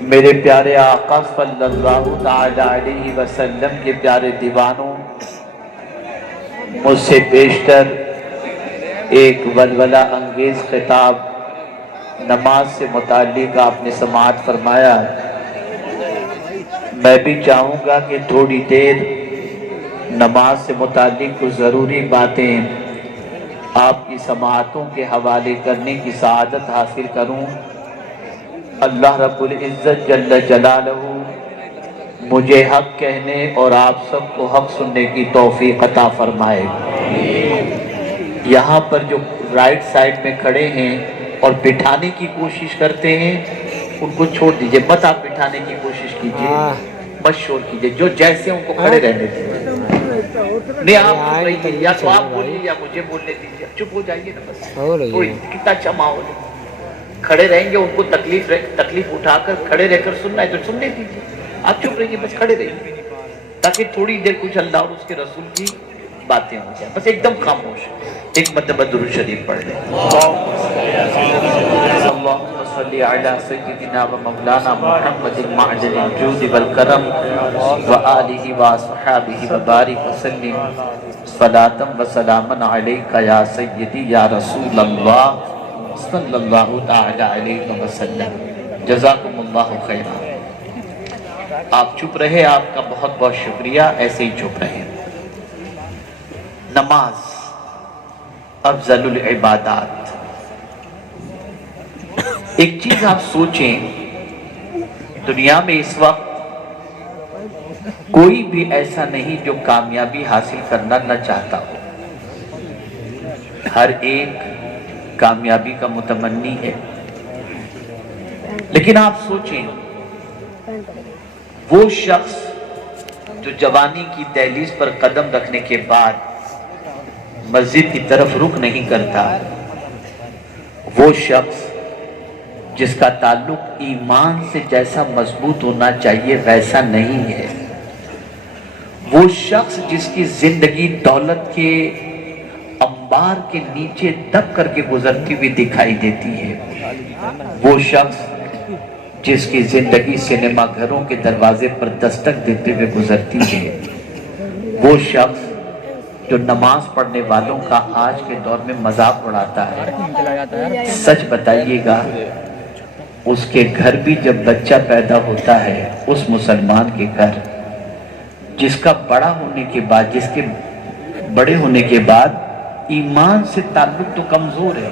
میرے پیارے آقا صلی اللہ تعالی علیہ وسلم کے پیارے دیوانوں، مجھ سے بیشتر ایک ولولہ انگیز خطاب نماز سے متعلق آپ نے سماعت فرمایا۔ میں بھی چاہوں گا کہ تھوڑی دیر نماز سے متعلق کچھ ضروری باتیں آپ کی سماعتوں کے حوالے کرنے کی سعادت حاصل کروں۔ اللہ رب العزت جل جلالہ مجھے حق کہنے اور آپ سب کو حق سننے کی توفیق عطا فرمائے۔ یہاں پر جو رائٹ سائڈ میں کھڑے ہیں اور بٹھانے کی کوشش کرتے ہیں ان کو چھوڑ دیجئے، مت آپ بٹھانے کی کوشش کیجئے، مت شور کیجئے، جو جیسے ان کو کھڑے رہنے دیجئے۔ نہیں آپ چپ رہیے، یا تو آپ بولیے یا مجھے بولنے دیجئے، چپ ہو جائیے نا بس، کوئی کتنا اچھا ماحول ہے۔ کھڑے رہیں گے ان کو تکلیف اٹھا کر کھڑے رہ کر سننا ہے تو سننے دیجئے، آپ چپ رہیے، بس کھڑے رہیے تاکہ تھوڑی دیر کچھ اللہ اور اس کے رسول کی باتیں ہو جائیں، بس ایک دم خاموش۔ ایک مرتبہ درود شریف پڑھ لیں۔ اللہم صلی علی سیدنا و مولانا محمد معدن الجود والکرم وآلہ واصحابہ وبارک وسلم صلاة و سلاما علیک یا سیدی یا رسول اللہ صلی اللہ تعالی علیہ وسلم۔ جزاکم اللہ خیرہ۔ آپ چپ رہے، آپ کا بہت بہت شکریہ، ایسے ہی چپ رہے۔ نماز افضل العبادات۔ ایک چیز آپ سوچیں، دنیا میں اس وقت کوئی بھی ایسا نہیں جو کامیابی حاصل کرنا نہ چاہتا ہو، ہر ایک کامیابی کا متمنی ہے، لیکن آپ سوچیں وہ شخص جو جوانی کی دہلیز پر قدم رکھنے کے بعد مسجد کی طرف رخ نہیں کرتا، وہ شخص جس کا تعلق ایمان سے جیسا مضبوط ہونا چاہیے ویسا نہیں ہے، وہ شخص جس کی زندگی دولت کے انبار کے نیچے دب کر کے گزرتی ہوئی دکھائی دیتی ہے، وہ شخص جس کی زندگی سینما گھروں کے دروازے پر دستک دیتے ہوئے گزرتی ہے، وہ شخص جو نماز پڑھنے والوں کا آج کے دور میں مذاق اڑاتا ہے۔ سچ بتائیے گا، اس کے گھر بھی جب بچہ پیدا ہوتا ہے، اس مسلمان کے گھر جس کا بڑا ہونے کے بعد، جس کے بڑے ہونے کے بعد ایمان سے تعلق تو کمزور ہے،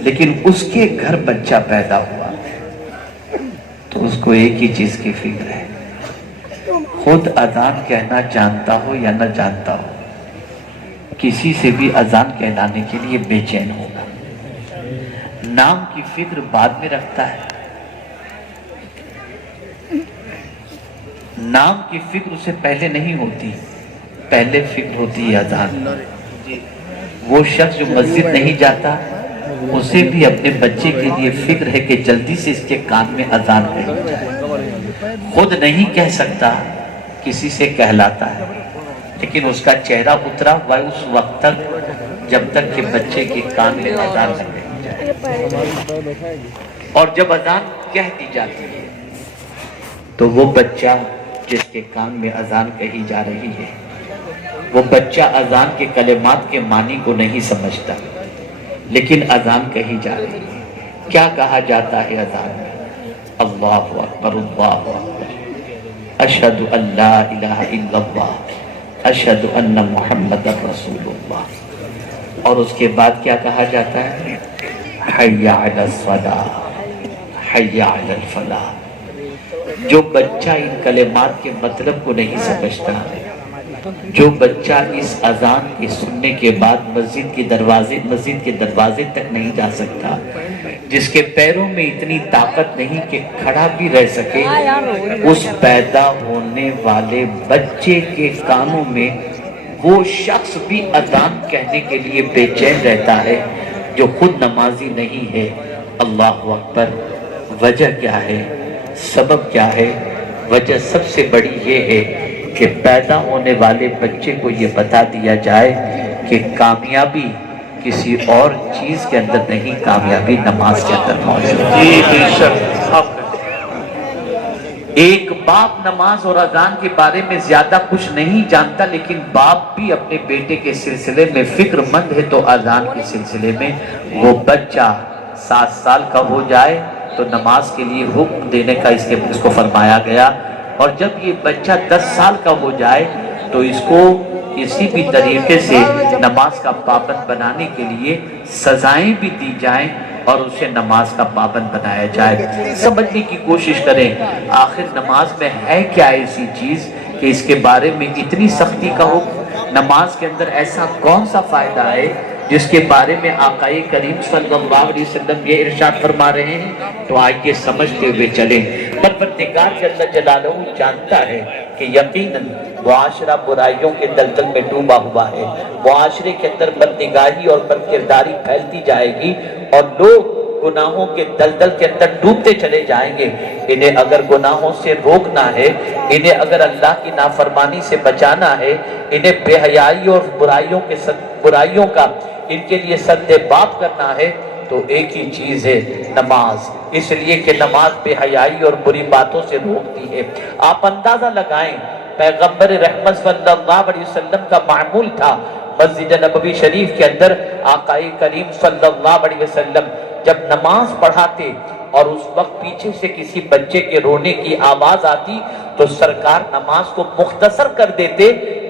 لیکن اس کے گھر بچہ پیدا ہوا تو اس کو ایک ہی چیز کی فکر ہے، خود اذان کہنا جانتا ہو یا نہ جانتا ہو، کسی سے بھی اذان کہلانے کے لیے بے چین ہوگا۔ نام کی فکر بعد میں رکھتا ہے، نام کی فکر اسے پہلے نہیں ہوتی، پہلے فکر ہوتی ہے اذان۔ وہ شخص جو مسجد نہیں جاتا، اسے بھی اپنے بچے کے لیے فکر ہے کہ جلدی سے اس کے کان میں اذان کہی جائے، خود نہیں کہہ سکتا، کسی سے کہلاتا ہے، لیکن اس کا چہرہ اترا ہوا ہے اس وقت تک جب تک کہ بچے کے کان میں اذان نہ کہی جائے، اور جب اذان کہہ دی جاتی ہے تو وہ بچہ جس کے کان میں اذان کہی جا رہی ہے، وہ بچہ اذان کے کلمات کے معنی کو نہیں سمجھتا، لیکن اذان کہی جا رہی ہے۔ کیا کہا جاتا ہے اذان میں؟ اللہ اکبر اللہ اکبر، اشہد ان لا الہ الا اللہ، اشہد ان محمد رسول اللہ، اور اس کے بعد کیا کہا جاتا ہے؟ حی علی الصلاۃ، حی علی الفلاح۔ جو بچہ ان کلمات کے مطلب کو نہیں سمجھتا، جو بچہ اس اذان کے سننے کے بعد مسجد کے دروازے تک نہیں جا سکتا، جس کے پیروں میں اتنی طاقت نہیں کہ کھڑا بھی رہ سکے، اس پیدا ہونے والے بچے کے کانوں میں وہ شخص بھی اذان کہنے کے لیے بے چین رہتا ہے جو خود نمازی نہیں ہے۔ اللہ اکبر۔ وجہ کیا ہے؟ سبب کیا ہے؟ وجہ سب سے بڑی یہ ہے کہ پیدا ہونے والے بچے کو یہ بتا دیا جائے کہ کامیابی کسی اور چیز کے اندر نہیں، کامیابی نماز کے اندر موجود ہے۔ جی بے شک، ایک باپ نماز اور اذان کے بارے میں زیادہ کچھ نہیں جانتا، لیکن باپ بھی اپنے بیٹے کے سلسلے میں فکر مند ہے، تو اذان کے سلسلے میں وہ بچہ 7 سال کا ہو جائے تو نماز کے لیے حکم دینے کا اس کو فرمایا گیا، اور جب یہ بچہ 10 سال کا ہو جائے تو اس کو کسی بھی طریقے سے نماز کا پابند بنانے کے لیے سزائیں بھی دی جائیں اور اسے نماز کا پابند بنایا جائے۔ سمجھنے کی کوشش کریں آخر نماز میں ہے کیا ایسی چیز کہ اس کے بارے میں اتنی سختی کا حکم؟ نماز کے اندر ایسا کون سا فائدہ ہے جس کے بارے میں آقا کریم صلی اللہ علیہ وسلم یہ ارشاد فرما رہے ہیں؟ تو آئیے سمجھتے ہوئے چلیں۔ پروردگار جل جلالہ جانتا ہے کہ یقیناً معاشرہ برائیوں کے دلدل میں ڈوبا ہوا ہے، معاشرے کے اندر بدنگاہی اور بدکرداری پھیلتی جائے گی اور لوگ گناہوں کے دلدل کے اندر ڈوبتے چلے جائیں گے۔ انہیں اگر گناہوں سے روکنا ہے، انہیں اگر اللہ کی نافرمانی سے بچانا ہے، انہیں بے حیائی اور برائیوں کا ان کے لیے سد باب کرنا ہے، تو ایک ہی چیز ہے نماز، اس لیے کہ نماز بے حیائی اور بری باتوں سے روکتی ہے۔ آپ اندازہ لگائیں پیغمبر رحمت صلی اللہ علیہ وسلم کا معمول تھا مسجد نبوی شریف کے اندر آقا کریم صلی اللہ علیہ وسلم جب نماز پڑھاتے اور اس وقت پیچھے سے کسی بچے کے رونے کی آواز آتی تو سرکار نماز کو مختصر کر دیتے،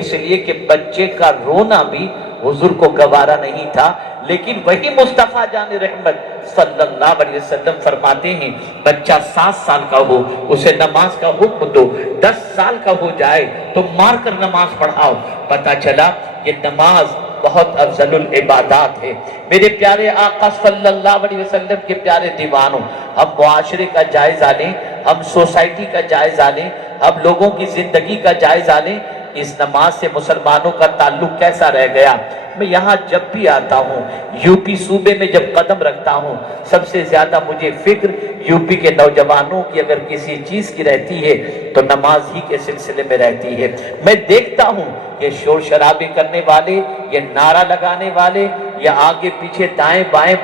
اس لیے کہ بچے کا رونا بھی حضور کو گوارا نہیں تھا، لیکن وہی مصطفیٰ جان رحمت صلی اللہ علیہ وسلم فرماتے ہیں بچہ 7 سال کا ہو اسے نماز کا حکم دو، 10 سال کا ہو جائے تو مار کر نماز پڑھاؤ۔ پتہ چلا یہ نماز بہت افضل العبادات ہے۔ میرے پیارے آقا صلی اللہ علیہ وسلم کے پیارے دیوانوں، ہم معاشرے کا جائزہ لیں، ہم سوسائٹی کا جائزہ لیں، ہم لوگوں کی زندگی کا جائزہ لیں، اس نماز سے مسلمانوں کا تعلق کیسا رہ گیا۔ میں یہاں جب بھی آتا ہوں، یو پی صوبے میں جب قدم رکھتا ہوں، سب سے زیادہ مجھے فکر یو پی کے نوجوانوں کی اگر کسی چیز کی رہتی ہے تو نماز ہی کے سلسلے میں رہتی ہے۔ میں دیکھتا ہوں یہ شور شرابے کرنے والے، یہ نعرہ لگانے والے، یہ آگے پیچھے دائیں بائیں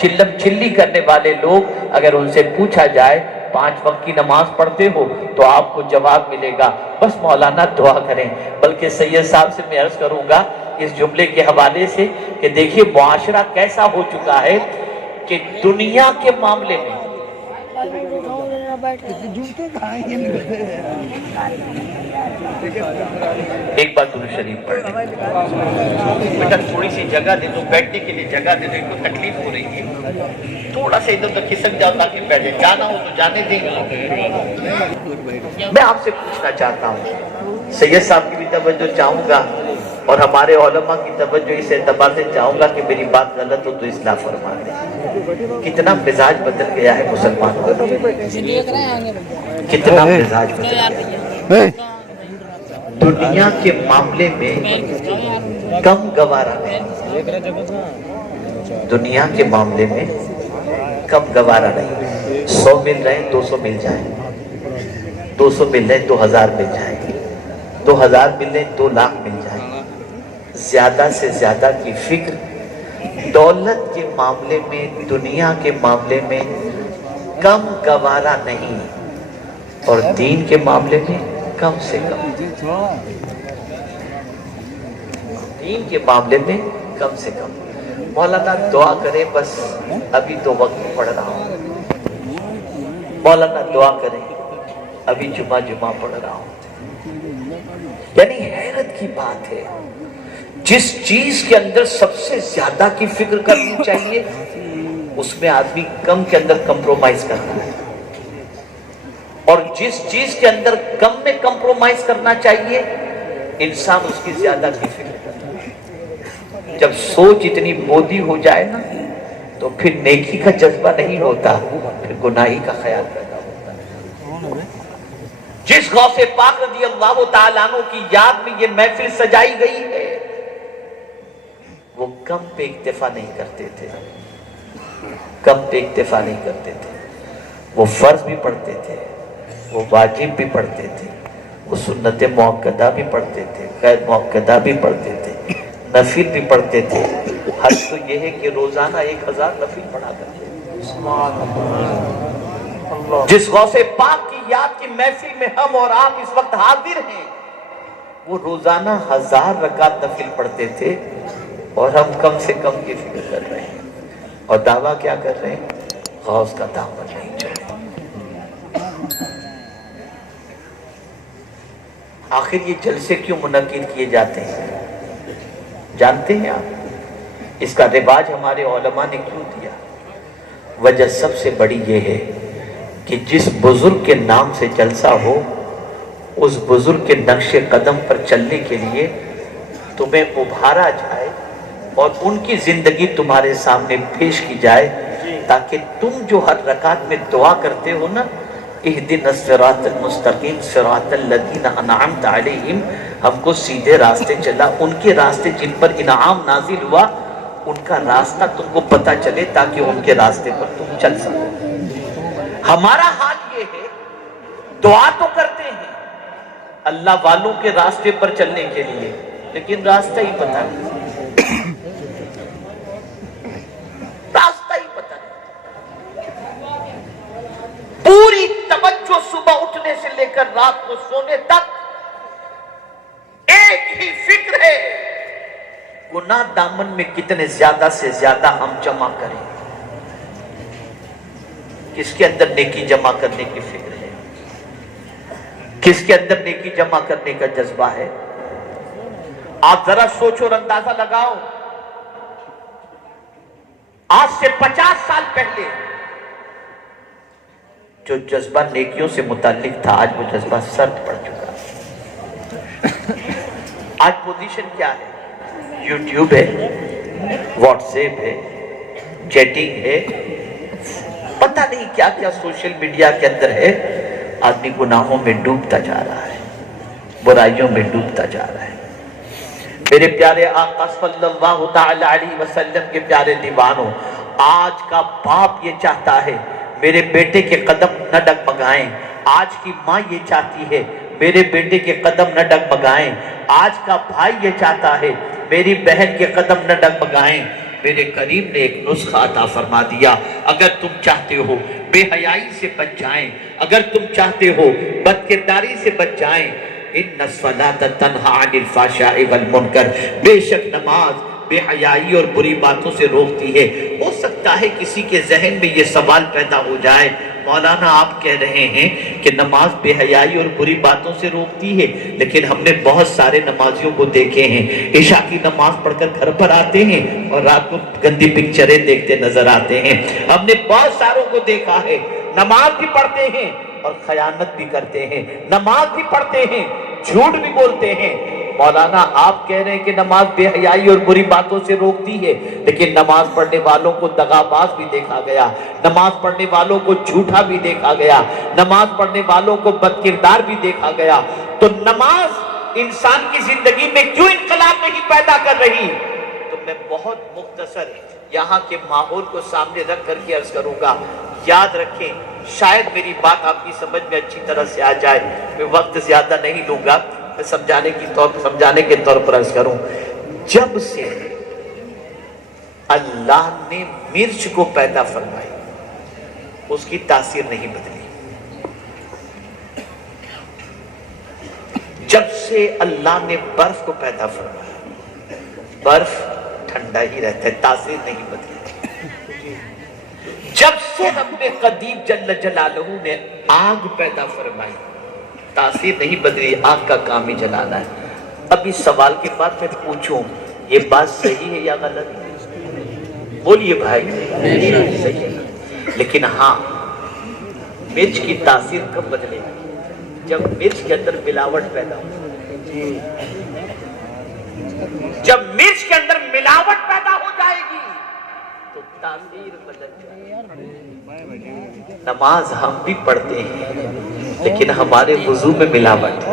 چلم چلی کرنے والے لوگ، اگر ان سے پوچھا جائے 5 وقت کی نماز پڑھتے ہو تو آپ کو جواب ملے گا بس مولانا دعا کریں۔ بلکہ سید صاحب سے میں عرض کروں گا اس جملے کے حوالے سے کہ دیکھیے معاشرہ کیسا ہو چکا ہے کہ دنیا کے معاملے میں ایک بار درود شریف پڑھ لیں۔ بیٹا تھوڑی سی جگہ دے دو، بیٹھنے کے لیے جگہ دے دو، ایک تو تکلیف ہو رہی ہے، تھوڑا سا ادھر تک کھسک جاؤ تاکہ بیٹھے، جانا ہو تو جانے دیں۔ میں آپ سے پوچھنا چاہتا ہوں، سید صاحب کی بھی توجہ چاہوں گا اور ہمارے علماء کی توجہ اس اعتبار سے چاہوں گا کہ میری بات غلط ہو تو اصلاح فرما دیں۔ کتنا مزاج بدل گیا ہے مسلمانوں کا، کتنا مزاج بدل گیا۔ دنیا کے معاملے میں کم گوارا نہیں، دنیا کے معاملے میں کم گوارا نہیں۔ 100 مل رہے ہیں 200 مل جائیں، 200 مل رہے ہیں 2000 مل جائیں، 2000 مل رہے ہیں 2 لاکھ مل جائیں۔ زیادہ سے زیادہ کی فکر دولت کے معاملے میں، دنیا کے معاملے میں کم گوارا نہیں، اور دین کے معاملے میں کم سے کم، دین کے معاملے میں کم سے کم۔ مولانا دعا کرے بس ابھی تو وقت پڑھ رہا ہوں، مولانا دعا کرے ابھی جمعہ پڑھ رہا ہوں۔ یعنی حیرت کی بات ہے، جس چیز کے اندر سب سے زیادہ کی فکر کرنی چاہیے اس میں آدمی کم کے اندر کمپرومائز کرنا ہے، اور جس چیز کے اندر کم میں کمپرومائز کرنا چاہیے انسان اس کی زیادہ کی فکر کرتا ہے۔ جب سوچ اتنی بودی ہو جائے نا تو پھر نیکی کا جذبہ نہیں ہوتا، پھر گناہی کا خیال پیدا ہوتا ہے۔ جس غوث پاک رضی اللہ تعالیٰ عنہ کی یاد میں یہ محفل سجائی گئی ہے، وہ کم پہ اکتفا نہیں کرتے تھے، کم پہ اکتفا نہیں کرتے تھے، وہ فرض بھی پڑھتے تھے، وہ واجب بھی پڑھتے تھے، وہ سنت موقدہ بھی پڑھتے تھے، غیر موقدہ بھی پڑھتے تھے، نفل بھی پڑھتے تھے، حد تو یہ ہے کہ روزانہ 1000 نفل پڑھا کرتے ہیں۔ جس غوث پاک کی یاد کی محفل میں ہم اور آپ اس وقت حاضر ہیں، وہ روزانہ 1000 رکعت نفل پڑھتے تھے، اور ہم کم سے کم کی فکر کر رہے ہیں، اور دعویٰ کیا کر رہے ہیں؟ غوث کا دامن نہیں چھوڑے۔ آخر یہ جلسے کیوں منعقد کیے جاتے ہیں جانتے ہیں آپ؟ اس کا رواج ہمارے علماء نے کیوں دیا؟ وجہ سب سے بڑی یہ ہے کہ جس بزرگ کے نام سے جلسہ ہو، اس بزرگ کے نقش قدم پر چلنے کے لیے تمہیں ابھارا جائے اور ان کی زندگی تمہارے سامنے پیش کی جائے، تاکہ تم جو ہر رکعت میں دعا کرتے ہو نا، اہدنا الصراط المستقیم صراط الذین انعمت علیہم، ہم کو سیدھے راستے چلا، ان کے راستے جن پر انعام نازل ہوا، ان کا راستہ تم کو پتہ چلے تاکہ ان کے راستے پر تم چل سکو۔ ہمارا حال یہ ہے، دعا تو کرتے ہیں اللہ والوں کے راستے پر چلنے کے لیے، لیکن راستہ ہی پتہ نہیں، راستہ ہی پتہ نہیں۔ پوری توجہ صبح اٹھنے سے لے کر رات کو سونے تک ایک ہی فکر ہے، گناہ دامن میں کتنے زیادہ سے زیادہ ہم جمع کریں۔ کس کے اندر نیکی جمع کرنے کی فکر ہے؟ کس کے اندر نیکی جمع کرنے کا جذبہ ہے؟ آپ ذرا سوچو اور اندازہ لگاؤ، آج سے 50 سال پہلے جو جذبہ نیکیوں سے متعلق تھا، آج وہ جذبہ سرد پڑ چکا۔ آج پوزیشن کیا ہے؟ یوٹیوب ہے، واٹس ایپ ہے، چیٹنگ ہے، پتہ نہیں کیا کیا سوشل میڈیا کے اندر ہے۔ آدمی گناہوں میں ڈوبتا جا رہا ہے، برائیوں میں ڈوبتا جا رہا ہے۔ میرے پیارے آقا صلی اللہ تعالی علیہ وسلم کے پیارے دیوانوں، آج کا باپ یہ چاہتا ہے میرے بیٹے کے قدم نہ ڈگمگائیں، آج کی ماں یہ چاہتی ہے میرے بیٹے کے قدم نہ ڈگمگائیں، آج کا بھائی یہ چاہتا ہے میری بہن کے قدم نہ ڈگمگائیں۔ میرے کریم نے ایک نسخہ عطا فرما دیا، اگر تم چاہتے ہو بے حیائی سے بچ جائیں، اگر تم چاہتے ہو بد کرداری سے بچ جائیں، ان الصلاۃ تنہی عن الفحشاء والمنکر، بے شک نماز بے حیائی اور بری باتوں سے روکتی ہے۔ ہو سکتا ہے کسی کے ذہن میں یہ سوال پیدا ہو جائے، مولانا آپ کہہ رہے ہیں کہ نماز بے حیائی اور بری باتوں سے روکتی ہے، لیکن ہم نے بہت سارے نمازیوں کو دیکھے ہیں عشاء کی نماز پڑھ کر گھر پر آتے ہیں اور رات کو گندی پکچریں دیکھتے نظر آتے ہیں۔ ہم نے بہت ساروں کو دیکھا ہے نماز بھی پڑھتے ہیں اور خیانت بھی کرتے ہیں، نماز بھی پڑھتے ہیں جھوٹ بھی بولتے ہیں۔ مولانا آپ کہہ رہے ہیں کہ نماز بے حیائی اور بری باتوں سے روکتی ہے، لیکن نماز پڑھنے والوں کو دغاباز بھی دیکھا گیا، نماز پڑھنے والوں کو جھوٹا بھی دیکھا گیا، نماز پڑھنے والوں کو بدکردار بھی دیکھا گیا۔ تو نماز انسان کی زندگی میں کیوں انقلاب نہیں پیدا کر رہی؟ تو میں بہت مختصر یہاں کے ماحول کو سامنے رکھ کر کے عرض کروں گا، یاد رکھیں، شاید میری بات آپ کی سمجھ میں اچھی طرح سے آ جائے، میں وقت زیادہ نہیں لوں گا، میں سمجھانے کے طور پر عرض کروں۔ جب سے اللہ نے مرچ کو پیدا فرمائی، اس کی تاثیر نہیں بدلی۔ جب سے اللہ نے برف کو پیدا فرمایا، برف ٹھنڈا ہی رہتا ہے، تاثیر نہیں بدلی۔ جب سے رب قدیم جل جلالہ نے آگ پیدا فرمائی، تاثیر نہیں بدلی، آگ کا کام ہی جلانا ہے۔ اب اس سوال کے بعد میں پوچھوں، یہ بات صحیح ہے یا غلط ہے؟ بولیے بھائی، صحیح ہے۔ لیکن ہاں، مرچ کی تاثیر کب بدلے گی؟ جب مرچ کے اندر ملاوٹ پیدا ہو، جب مرچ کے اندر ملاوٹ پیدا ہو جائے گی تو تاثیر بدل جائے گی۔ نماز ہم بھی پڑھتے ہیں، لیکن ہمارے وضو میں ملاوٹ،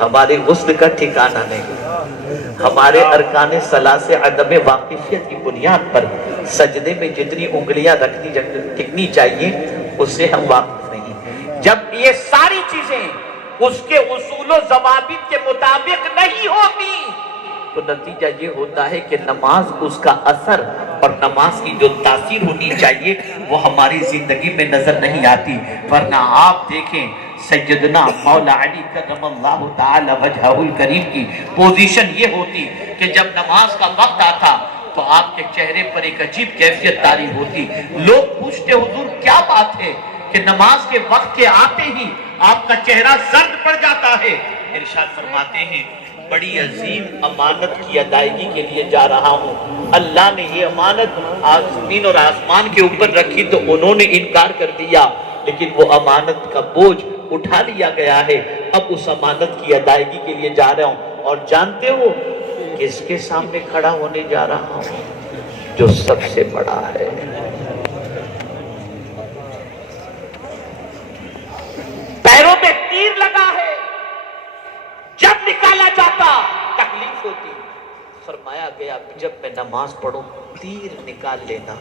ہمارے غسل کا ٹھکانہ نہیں، ہمارے ارکان صلاح سے عدم واقفیت کی بنیاد پر سجدے میں جتنی انگلیاں ٹکنی چاہیے اس سے ہم واقف نہیں۔ جب یہ ساری چیزیں اس کے اصول و ضوابط کے مطابق نہیں ہوتی تو نتیجہ یہ ہوتا ہے کہ نماز اس کا اثر اور نماز کی جو تاثیر ہونی چاہیے وہ ہماری زندگی میں نظر نہیں آتی. ورنہ آپ دیکھیں سیدنا مولا علی کرم اللہ تعالی وجہہ الکریم کی پوزیشن یہ ہوتی کہ جب نماز کا وقت آتا تو آپ کے چہرے پر ایک عجیب کیفیت طاری ہوتی. لوگ پوچھتے حضور کیا بات ہے کہ نماز کے وقت کے آتے ہی آپ کا چہرہ زرد پڑ جاتا ہے؟ ارشاد فرماتے ہیں بڑی عظیم امانت کی ادائیگی کے لیے جا رہا ہوں. اللہ نے یہ امانت زمین اور آسمان کے اوپر رکھی تو انہوں نے انکار کر دیا، لیکن وہ امانت کا بوجھ اٹھا لیا گیا ہے. اب اس امانت کی ادائیگی کے لیے جا رہا ہوں. اور جانتے ہو کس کے سامنے کھڑا ہونے جا رہا ہوں؟ جو سب سے بڑا ہے. پیروں میں تیر لگا ہے، جب نکالا جاتا تکلیف ہوتی. فرمایا گیا جب میں نماز پڑھوں تیر نکال لینا،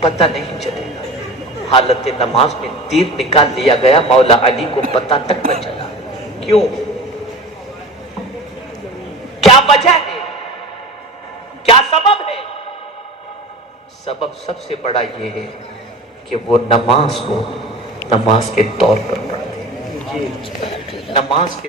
پتہ نہیں چلے گا. حالت نماز میں تیر نکال لیا گیا، مولا علی کو پتہ تک نہ چلا. کیوں؟ کیا وجہ ہے؟ کیا سبب ہے؟ سبب سب سے بڑا یہ ہے کہ وہ نماز کو نماز کے طور پر پڑھتے ہیں. نماز کے